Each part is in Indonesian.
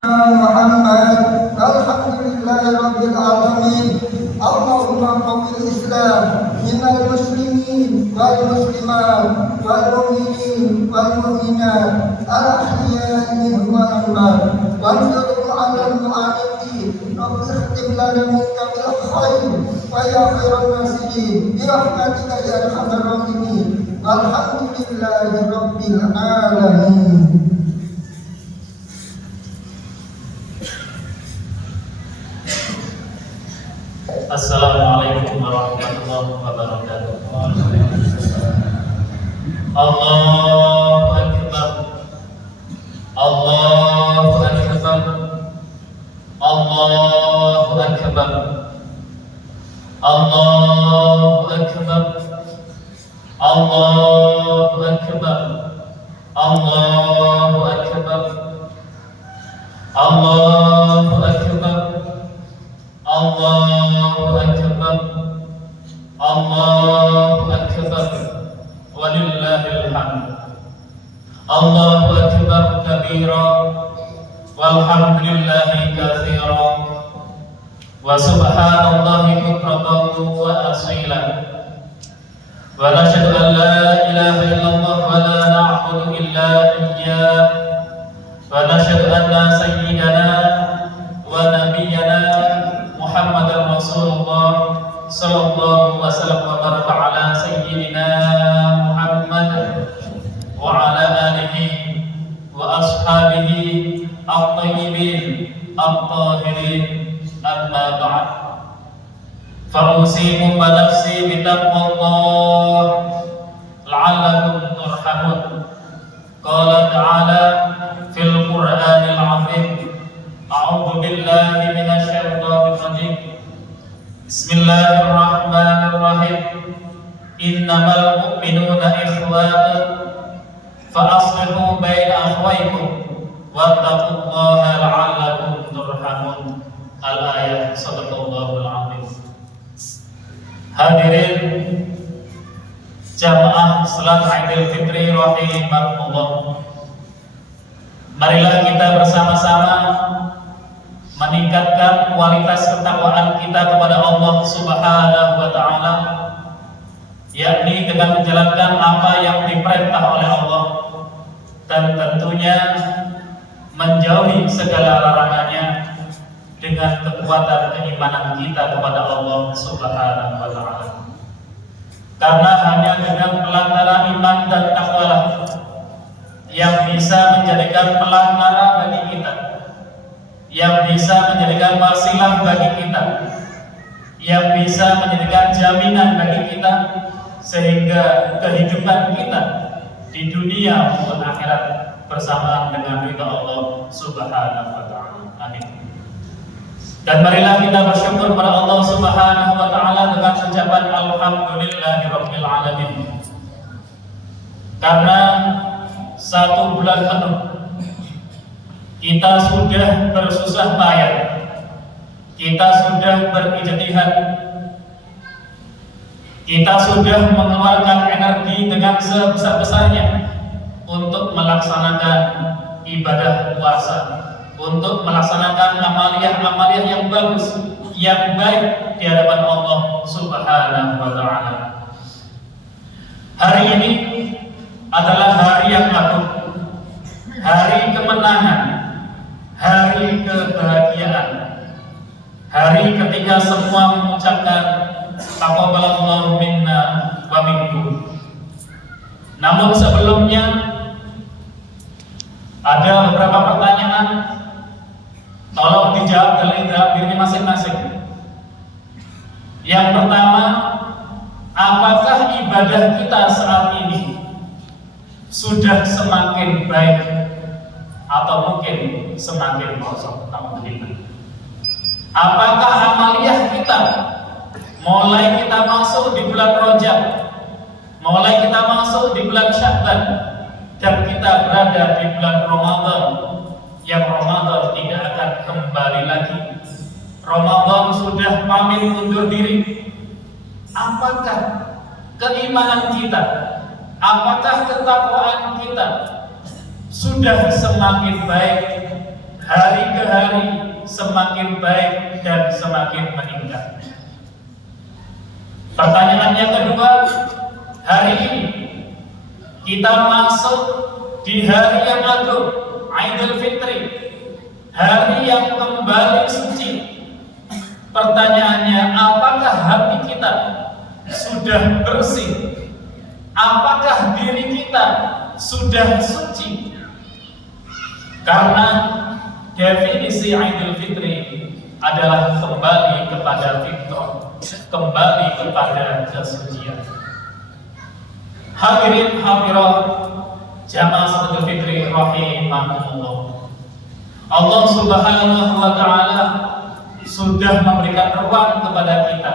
Muhammad alhamdulillahi rabbil alamin. Allahumma qawwil islam minal muslimin wal muslimat wal mu'minin wal mu'minat al-ahya'i minhum wal amwat wansurhum 'alal mu'anidin rabbi ikhtim lana minka bil khair wa ya khairan nasirin bi rahmatika ya arhamar rahimin. Alhamdulillahi rabbil alamin. Assalamualaikum warahmatullahi wabarakatuh. Allahu Akbar. Allahu Akbar. Allahu Akbar. Allahu Akbar. Allahu Akbar. Allahu Akbar. Allahu Akbar. Allahu Akbar. Allahu Akbar. Walillahil hamd. Allahu Akbar kabira walhamdulillahi katsira wa subhanallahi bukratan wa asila. Wa nashhadu an la ilaha illallah wa la na'budu illa iyyah. Wa nashhadu anna sayyidana wa nabiyyana Muhammadar Rasulullah sallallahu wasallam wa baraka ala sayyidina Muhammad wa ala alihi wa ashabihi at-tayyibin at-tahirin, amma ba'd. Fa'usikum wa nafsi bitaqwallah la'allakum turhamun. Qala ta'ala fil Qur'anil 'azim. A'udzu billahi minasy syaithanir rajim. Bismillahirrahmanirrahim. Innamal mu'minuna ikhwatun fa aslihu baina akhwaykum wattaqullaha la'allakum turhamun. Al-ayat. Shadaqallahul 'azim. Hadirin jamaah salat Idul Fitri rahimakumullah. Marilah kita bersama-sama meningkatkan kualitas ketakwaan kita kepada Allah Subhanahu wa taala, yakni dengan menjalankan apa yang diperintah oleh Allah dan tentunya menjauhi segala larangannya dengan kekuatan keimanan kita kepada Allah Subhanahu wa taala. Karena hanya dengan pelantara iman dan takwa yang bisa menjadikan pelantara bagi kita, yang bisa menjadikan wasilah bagi kita, yang bisa menjadikan jaminan bagi kita sehingga kehidupan kita di dunia maupun akhirat bersamaan dengan ridha Allah Subhanahu wa taala. Amin. Dan marilah kita bersyukur kepada Allah Subhanahu wa taala dengan ucapan alhamdulillahirabbil alamin. Karena 1 bulan penuh kita sudah bersusah payah, kita sudah berijtihad, kita sudah mengeluarkan energi dengan sebesar-besarnya untuk melaksanakan ibadah puasa, untuk melaksanakan amaliyah-amaliyah yang bagus, yang baik di hadapan Allah Subhanahu wa taala. Hari ini adalah hari yang agung, hari kemenangan, hari kebahagiaan, hari ketika semua mengucapkan taqabbalallahu minna wa minkum. Namun sebelumnya ada beberapa pertanyaan, tolong dijawab dari diri masing-masing. Yang pertama, apakah ibadah kita saat ini sudah semakin baik atau mungkin semakin kosong? Apakah amaliyah kita mulai kita masuk di bulan Rajab, mulai kita masuk di bulan Sya'ban, dan kita berada di bulan Ramadan, yang Ramadan tidak akan kembali lagi, Ramadan sudah pamit undur diri. Apakah keimanan kita, apakah ketakwaan kita sudah semakin baik hari ke hari semakin baik dan semakin meningkat. Pertanyaan yang kedua, hari ini kita masuk di hari yang agung, Idul Fitri, hari yang kembali suci. Pertanyaannya, apakah hati kita sudah bersih? Apakah diri kita sudah suci? Karena definisi Idul Fitri adalah kembali kepada fitrah, kembali kepada kesucian. Hadirin hadirat jamaah Salatul Fitri rahimakumullah. Allah Subhanahu wa taala sudah memberikan ruang kepada kita.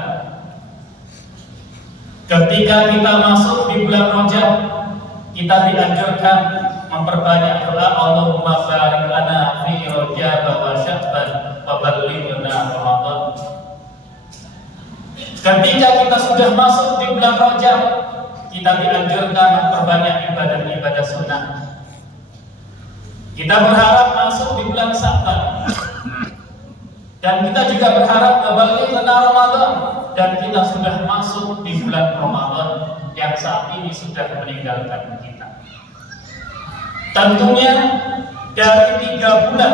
Ketika kita masuk di bulan Rajab, kita dianjurkan memperbanyak doa, Allahumma barik lana fi Rajab wa Sya'ban wa ballighna Ramadan. Ketika kita sudah masuk di bulan Rajab, kita dianjurkan memperbanyak ibadah-ibadah sunnah. Kita berharap masuk di bulan Sya'ban, dan kita juga berharap kembali ke Ramadan, dan kita sudah masuk di bulan Ramadan yang saat ini sudah meninggalkan kita. Tentunya dari 3 bulan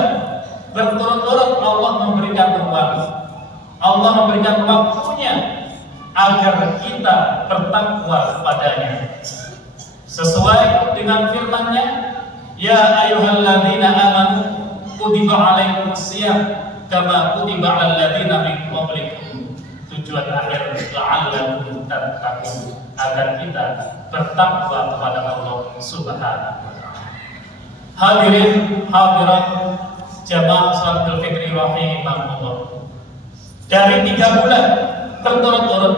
berturut-turut Allah memberikan ruang, Allah memberikan waktunya agar kita bertakwa kepadanya. Sesuai dengan firman-Nya, ya ayyuhalladzina amanu kutiba alaikumusiyam kama kutiba alal ladzina min qablikum. Tujuan akhir la'allakum tattaqun, agar kita bertakwa kepada Allah Subhanahu wa taala. Hadirin hadirat jamaah Salatul Fitri rahimakumullah. Dari 3 bulan berturut-turut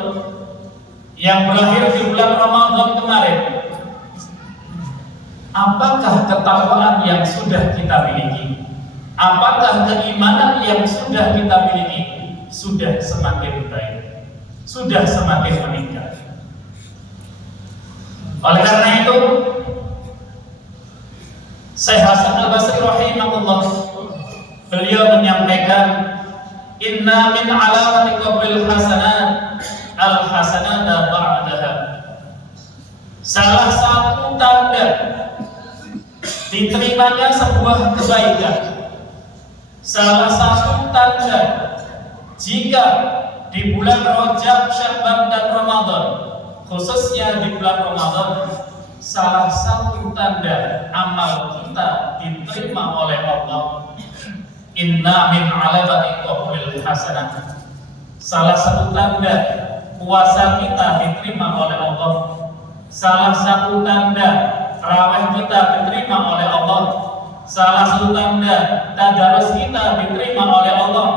yang berakhir di bulan Ramadan kemarin, apakah ketakwaan yang sudah kita miliki? Apakah keimanan yang sudah kita miliki sudah semakin baik, sudah semakin meningkat? Oleh karena itu, Syekh Hasan Al-Basri rahimahullah, beliau menyampaikan, inna min alamati qabril hasanat al-hasanata ba'daha. Salah satu tanda diterimanya sebuah kebaikan, salah satu tanda jika di bulan Rajab, Sya'ban dan Ramadan, khususnya di bulan Ramadan, salah satu tanda amal kita diterima oleh Allah, inna min alamati qabril hasanah. Salah satu tanda puasa kita diterima oleh Allah, salah satu tanda raweh kita diterima oleh Allah, salah satu tanda tadarus kita diterima oleh Allah,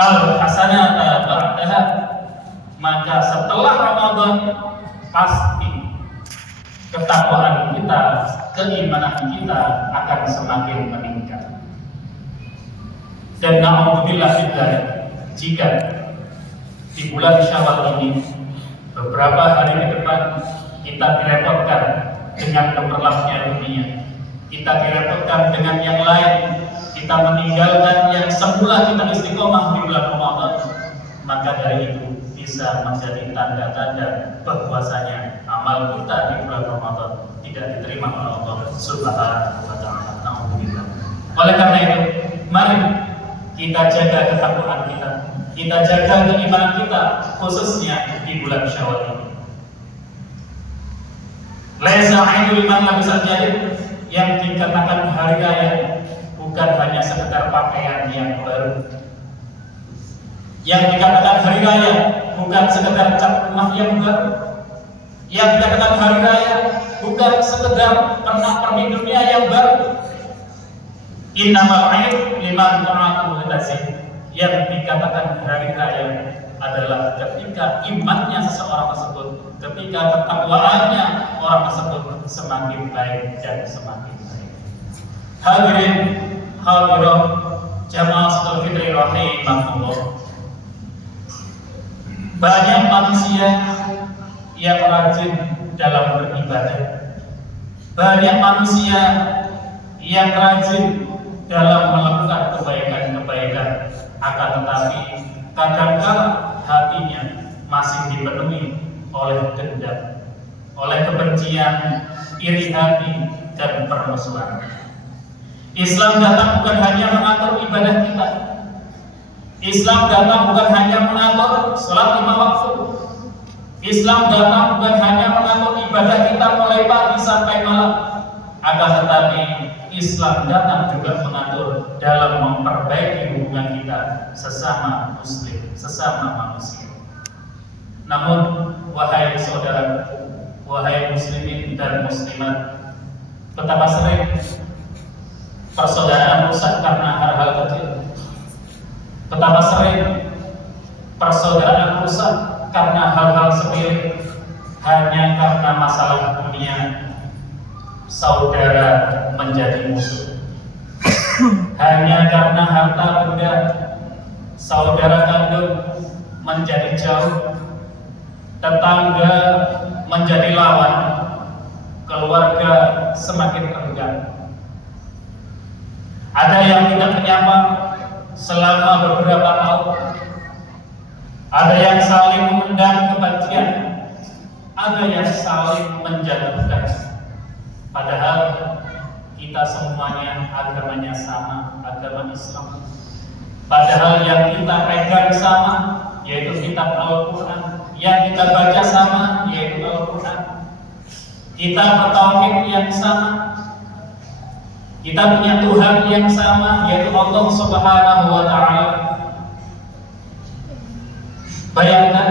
al-hasanata ba'daha, maka setelah Ramadan pasti ketakwaan kita, keimanan kita akan semakin meningkat. Dan na'udzubillah bidzalik, jika di bulan Syawal ini beberapa hari ke depan kita direpotkan dengan gemerlapnya dunia, kita direpotkan dengan yang lain, kita meninggalkan yang semula kita istiqomah di bulan Ramadan, maka dari itu bisa menjadi tanda-tanda bahwasanya amal kita di bulan Ramadan tidak diterima oleh Allah Subhanahu wa taala. Alhamdulillah. Oleh karena itu, mari kita jaga ketakwaan kita jaga keimanan kita, khususnya di bulan Syawal ini. Laisa aidul iman labisal jadid, yang dikatakan hari raya bukan hanya sekedar pakaian yang baru. Yang dikatakan hari raya bukan sekedar cat rumah yang baru. Yang dikatakan hari raya bukan sekedar pernak-pernik dunia yang baru. Innamal aid liman ta'atu lazim. Yang dikatakan hari raya adalah ketika imannya seseorang tersebut, ketika ketakwaannya orang tersebut semakin baik dan semakin baik. Hadirin hadirat jamaah Salatul Fitri rahimahullah. Banyak manusia yang rajin dalam beribadah, banyak manusia yang rajin dalam melakukan kebaikan-kebaikan, akan tetapi kadang-kala hatinya masih dipenuhi oleh dendam, oleh kebencian, iri hati, dan permusuhan. Islam datang bukan hanya mengatur ibadah kita. Islam datang bukan hanya mengatur sholat 5 waktu. Islam datang bukan hanya mengatur ibadah kita mulai pagi sampai malam. Akan tetapi Islam datang juga mengatur dalam memperbaiki hubungan kita sesama muslim, sesama manusia. Namun, wahai saudara, wahai muslimin dan muslimat, betapa sering persaudaraan rusak karena hal-hal kecil. Betapa sering persaudaraan rusak karena hal-hal sepele, hanya karena masalah dunia. Saudara menjadi musuh. Hanya karena harta benda, saudara kandung menjadi jauh, tetangga menjadi lawan, keluarga semakin renggang. Ada yang tidak menyapa selama beberapa tahun. Ada yang saling memendam kebencian. Ada yang saling menjatuhkan. Padahal kita semuanya agamanya sama, agama Islam. Padahal yang kita pegang sama, yaitu kitab Al-Quran. Yang kita baca sama, yaitu Al-Quran. Kita bertauhid yang sama. Kita punya Tuhan yang sama, yaitu Allah Subhanahu wa Ta'ala. Bayangkan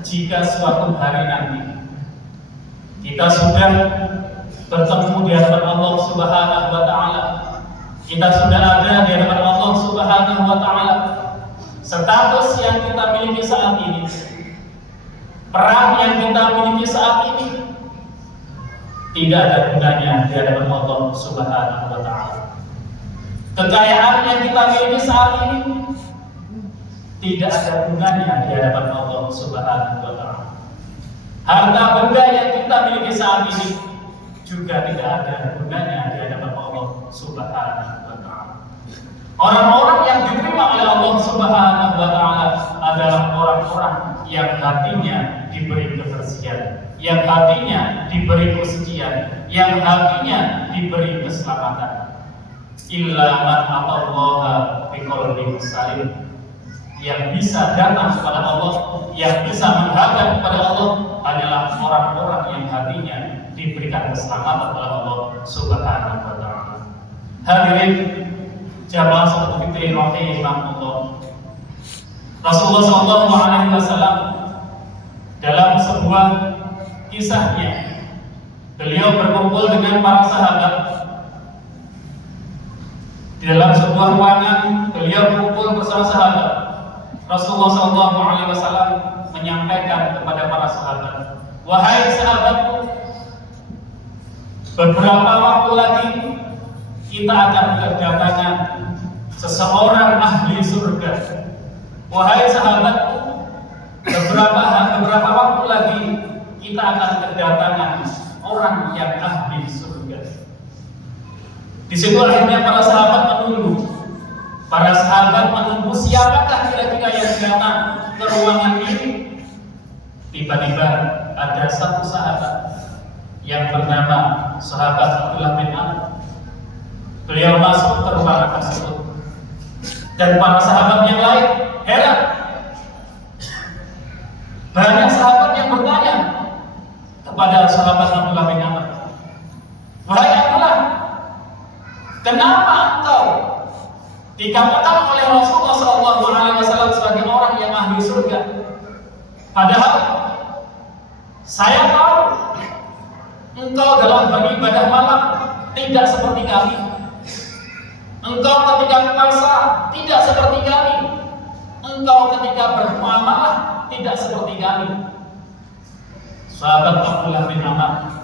jika suatu hari nanti kita sudah bertemu di hadapan Allah Subhanahu wa Ta'ala, kita sudah ada di hadapan Allah Subhanahu wa Ta'ala. Status yang kita miliki saat ini, peran yang kita miliki saat ini, tidak ada gunanya di hadapan Allah Subhanahu wa Ta'ala. Kekayaan yang kita miliki saat ini tidak ada gunanya di hadapan Allah Subhanahu wa Ta'ala. Harta benda yang kita miliki saat ini juga tidak ada gunanya di hadapan Allah Subhanahu wa Ta'ala. Orang-orang yang diterima oleh Allah Subhanahu wa Ta'ala adalah orang-orang yang hatinya diberi kebersihan, yang hatinya diberi kesucian, yang hatinya diberi keselamatan. Illa man atallaha biqalbin salim. Yang bisa datang kepada Allah, yang bisa menghadap kepada Allah adalah orang-orang yang hatinya diberikan keselamatan oleh Allah Subhanahu wa Ta'ala. Hadirin jamaah salat fitri rahimahullah. Rasulullah SAW dalam sebuah kisahnya, beliau berkumpul dengan para sahabat di dalam sebuah ruangan. Beliau berkumpul bersama sahabat. Rasulullah SAW menyampaikan kepada para sahabat, wahai sahabatku, beberapa waktu lagi kita akan kedatangan seseorang ahli surga. Wahai sahabatku, beberapa waktu lagi kita akan kedatangan orang yang ahli surga. Di situ akhirnya para sahabat menunggu. Para sahabat menunggu siapakah kira-kira yang datang ke ruangan ini. Tiba-tiba ada satu sahabat yang bernama sahabat Abdullah bin Amr. Beliau masuk ke ruangan tersebut, dan para sahabat yang lain heran. Banyak sahabat yang bertanya kepada sahabat Abdullah bin Amr, wahai Abdullah, kenapa engkau dikatakan oleh Rasulullah SAW sebagai orang yang ahli surga? Padahal saya tahu engkau dalam beribadah malam tidak seperti kami. Engkau ketika puasa tidak seperti kami. Engkau ketika bermuamalah tidak seperti kami. Sahabat Abdullah bin Amr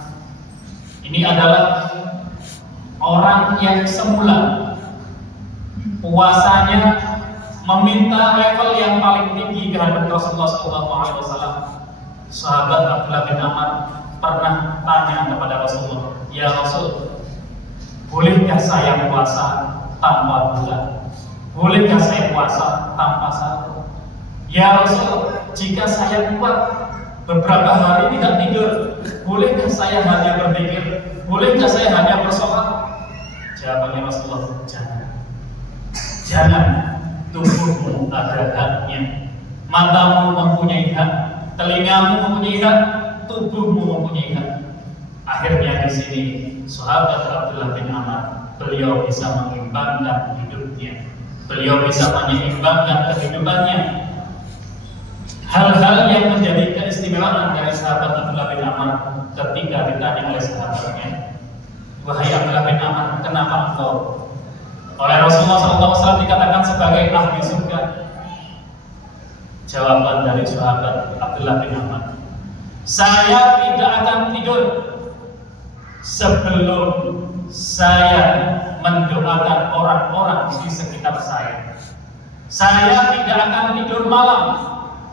ini adalah orang yang semula puasanya meminta level yang paling tinggi di hadapan Rasulullah SAW. Sahabat Abdullah bin Amr pernah tanya kepada Rasulullah, ya Rasul, bolehkah saya puasa tanpa bulan? Bolehkah saya puasa tanpa sahur? Ya Rasul, jika saya kuat beberapa hari tidak tidur, bolehkah saya hanya berpikir? Bolehkah saya hanya bersolat? Jawabannya Rasulullah, jangan. Jangan. Tubuhmu ada haknya. Matamu mempunyai hak, telingamu mempunyai hak, tubuhmu mempunyai hak. Akhirnya di sini sahabat Abdullah bin Amr, beliau bisa mengimbangkan hidupnya, beliau bisa menyeimbangkan kehidupannya. Hal-hal yang menjadi keistimewaan dari sahabat Abdullah bin Amr ketika ditanya oleh sahabatnya, wahai Abdullah bin Amr, kenapa engkau oleh Rasulullah SAW dikatakan sebagai ahli surga? Jawaban dari sahabat Abdullah bin Amr, saya tidak akan tidur sebelum saya mendoakan orang-orang di sekitar saya. Saya tidak akan tidur malam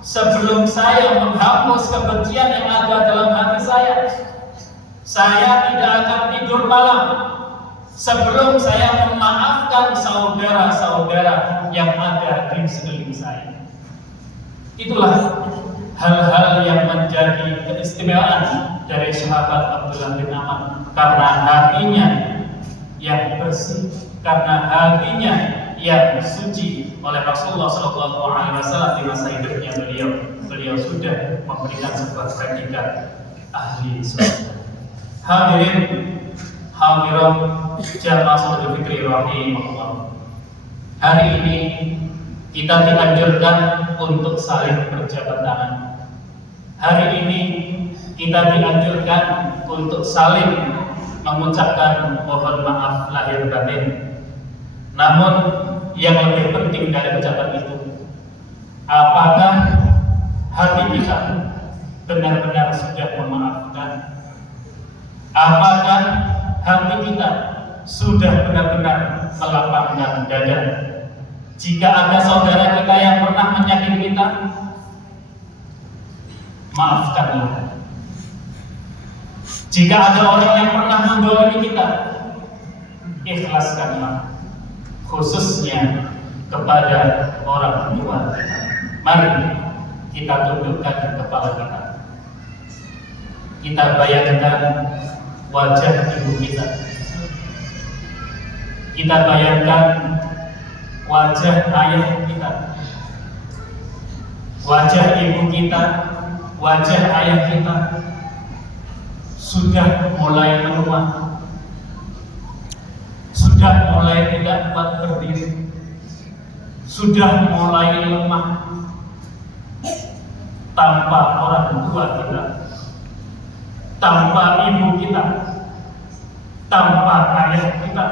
sebelum saya menghapus kebencian yang ada dalam hati saya. Saya tidak akan tidur malam sebelum saya memaafkan saudara-saudara yang ada di sekeliling saya. Itulah hal-hal yang menjadi keistimewaan dari sahabat Abdullah bin Amr, karena hatinya yang bersih, karena hatinya yang suci oleh Rasulullah SAW di masa hidupnya beliau sudah memberikan sebuah predikat ahli surga. Hadirin hadirat jamaah salatul fikri rahimahullah. Hari ini kita dianjurkan untuk saling berjabat tangan. Hari ini kita dianjurkan untuk saling mengucapkan mohon maaf lahir batin. Namun yang lebih penting dari ucapan itu, apakah hati kita benar-benar sudah memaafkan? Apakah hati kita sudah benar-benar melapangkan dada? Jika ada saudara kita yang pernah menyakiti kita, maafkanlah. Jika ada orang yang pernah mendolimi kita, ikhlaskanlah, khususnya kepada orang tua kita. Mari kita tundukkan kepala kita. Kita bayangkan wajah ibu kita. Kita bayangkan wajah ayah kita, wajah ibu kita, wajah ayah kita sudah mulai menua, sudah mulai tidak kuat berdiri, sudah mulai lemah. Tanpa orang tua kita, tanpa ibu kita, tanpa ayah kita,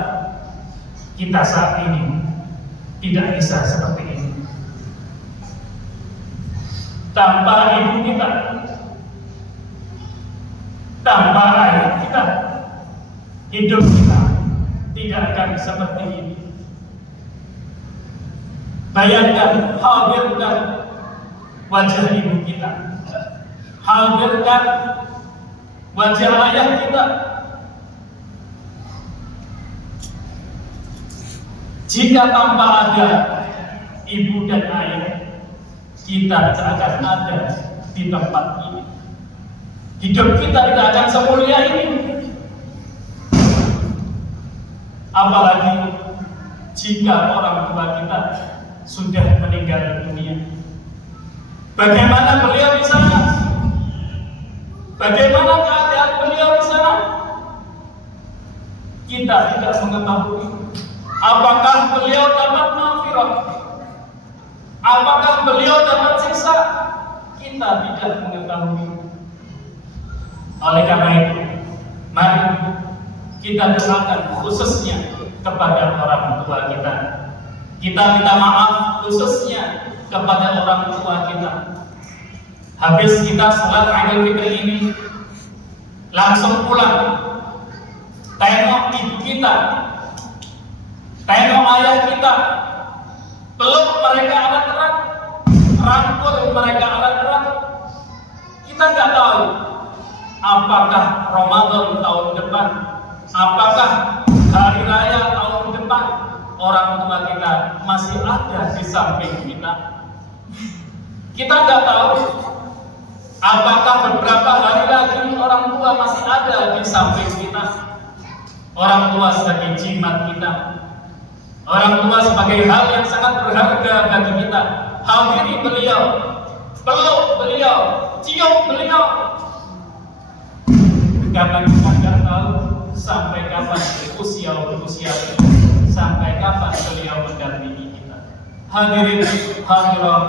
kita saat ini tidak bisa seperti ini. Tanpa ibu kita, tanpa ayah kita, hidup kita tidak akan seperti ini. Bayangkan, hadirkan wajah ibu kita, hadirkan wajah ayah kita. Jika tanpa ada ibu dan ayah, kita tidak akan ada di tempat ini. Hidup kita tidak akan semulia ini. Apalagi jika orang tua kita sudah meninggal dunia. Bagaimana beliau di sana? Bagaimana keadaan beliau di sana? Kita tidak mengetahui. Apakah beliau dapat maghfirah? Apakah beliau dapat siksa? Kita tidak mengetahui. Oleh karena itu, mari kita doakan khususnya kepada orang tua kita. Kita minta maaf khususnya kepada orang tua kita. Habis kita salat Idul Fitri ini, langsung pulang, tengok ibu kita, tengok ayah kita, peluk mereka erat-erat, rangkul mereka erat-erat. Kita nggak tahu apakah Ramadan tahun depan, apakah hari raya tahun depan, orang tua kita masih ada di samping kita. Kita nggak tahu apakah beberapa hari lagi orang tua masih ada di samping kita. Orang tua sebagai jimat kita, orang tua sebagai hal yang sangat berharga bagi kita. Hadiri beliau, peluk beliau, cium beliau, karena kita nggak tahu sampai kapan usia sampai kapan beliau mendampingi kita. Hadirin hadirat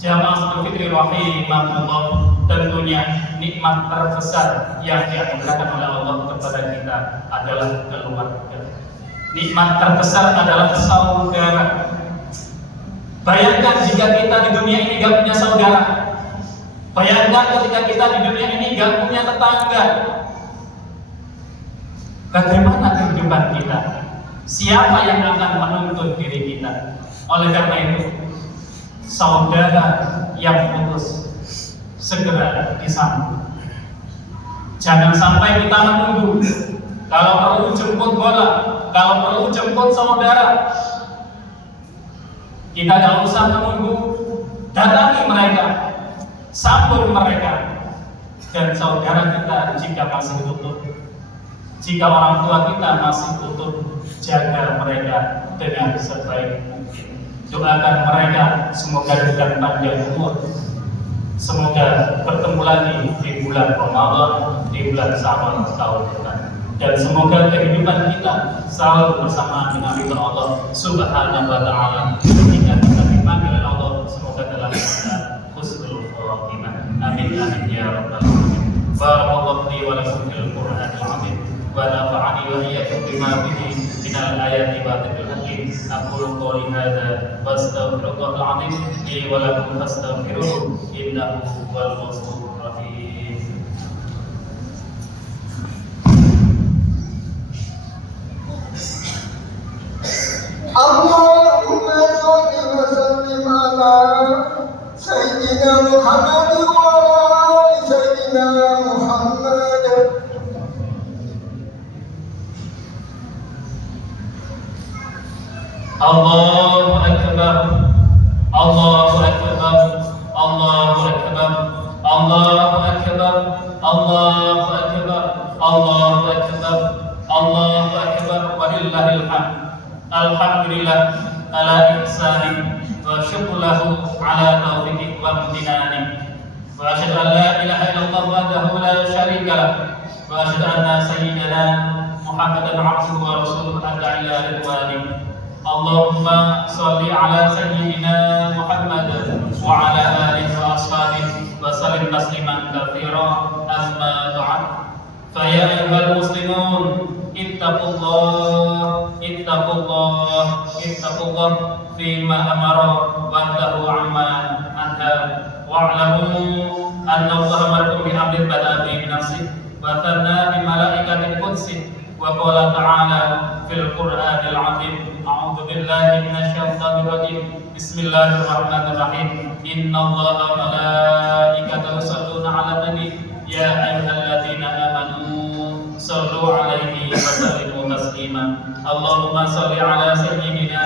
jamaah Idul Fitri rahimahullah, tentunya nikmat terbesar yang dianugerahkan oleh Allah kepada kita adalah keluarga. Nikmat terbesar adalah saudara. Bayangkan jika kita di dunia ini gak punya saudara. Bayangkan ketika kita di dunia ini gak punya tetangga. Bagaimana kehidupan kita? Siapa yang akan menuntun diri kita? Oleh karena itu, saudara yang putus segera disambung. Jangan sampai kita menunggu. Kalau perlu jemput bola, kalau perlu jemput saudara, kita tidak usah menunggu. Datangi mereka, sambung mereka. Dan saudara kita jika masih utuh, jika orang tua kita masih utuh, jaga mereka dengan sebaik mungkin. Doakan mereka semoga diberikan panjang umur, semoga bertemu lagi di bulan Ramadan, di bulan Syawal tahun depan, dan semoga kehidupan kita selalu bersama dengan ridho Allah Subhanahu wa Ta'ala. Ketika kita dipanggil oleh Allah, semoga dalam keadaan husnul khatimah. Amin amin ya rabbal alamin. Barakallahu li wa lakum fil Qur'anil azim wa nafa'ani wa iyyakum bima fihi minal ayati wa dzikril hakim. Aqulu qawli hadza wa astaghfirullahal azim li wa lakum fastaghfiruhu innahu huwal ghafurur rahim. Allahumma sholli wa sallim ala Sayyidina Muhammad wa ala Sayyidina Muhammad. Allahu Akbar, Allahu Akbar, Allahu Akbar, Allahu Akbar, Allahu Akbar, Allahu Akbar, Allahu Akbar, walillahil hamd. Alhamdulillah ala ihsani wa syukulahu ala taufiqih wa amtinani. Wa asyhadu an la ilaha illallah wahdahu la syarika lah. Wa asyhadu anna sayyidana Muhammadan abduhu wa rasuluhu ad'a ila ridwani. Allahumma sholli ala sayyidina Muhammad wa ala alihi wa ashabihi wa sallim tasliman katsiran. Amma ba'd. Fa ya ayyuhal muslimun ittaqullah fima amara wa antahu amma anha wa'lamu anna Allah amarakum bi amrin bada'a bi nafsihi wa thanna bi malaikatil qudsi wa qala ta'ala fil Qur'anil 'azim. A'udzu billahi minasy syaithanir rajim. Bismillahirrahmanirrahim. Innallaha wa malaikatahu yusholluna 'alan nabi ya ayyuhalladzina amanu shallu 'alaihi wa sallimu taslima. Allahumma shalli 'ala sayyidina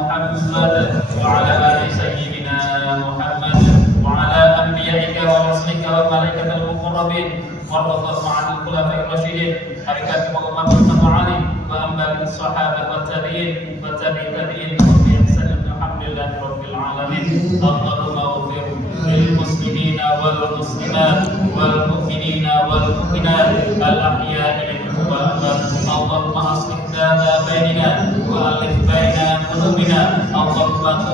Muhammad wa 'ala ali sayyidina Muhammad wa 'ala anbiya'ika wa rusulika wa malaikatil muqarrabin warḍallahu 'anil khulafa'ir rasyidin harikatul Muhammad wa ali wa ambalis sahabah wa tabi'in wa tabi'in bi ihsan. Alhamdulillahi rabbil alamin. Allahumma ighfir lil muslimina wal muslimat wal mu'minina wal mu'minat al ahya'i minhum wal amwat. Allahumma aslih dana bainana wa alif baina qulubina. Allahumma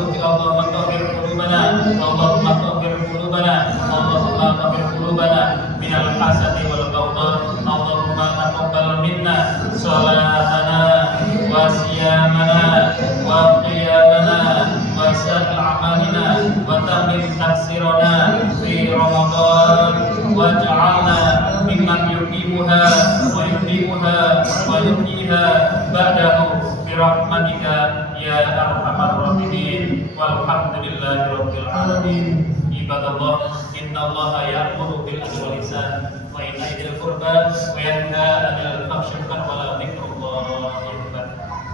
tahhir qulubana. Allahumma tahhir qulubana. Allahumma tahhir qulubana minal hasadi wal baghdha. Allahumma taqabbal minna salatana wa siyamana wa qiyamana wa sa'il a'malina wa tamim taksirana fi Ramadan waj'alna mimman yuqimuha wa yuqimuha wa yuqiha ba'dahu bi rahmatika ya arhamar rahimin. Walhamdulillahi rabbil alamin. Ibadallah, innallaha ya'muru bil 'adli wal ihsan wa ita'i dzil qurba wa yanha 'anil fahsya'i wal munkar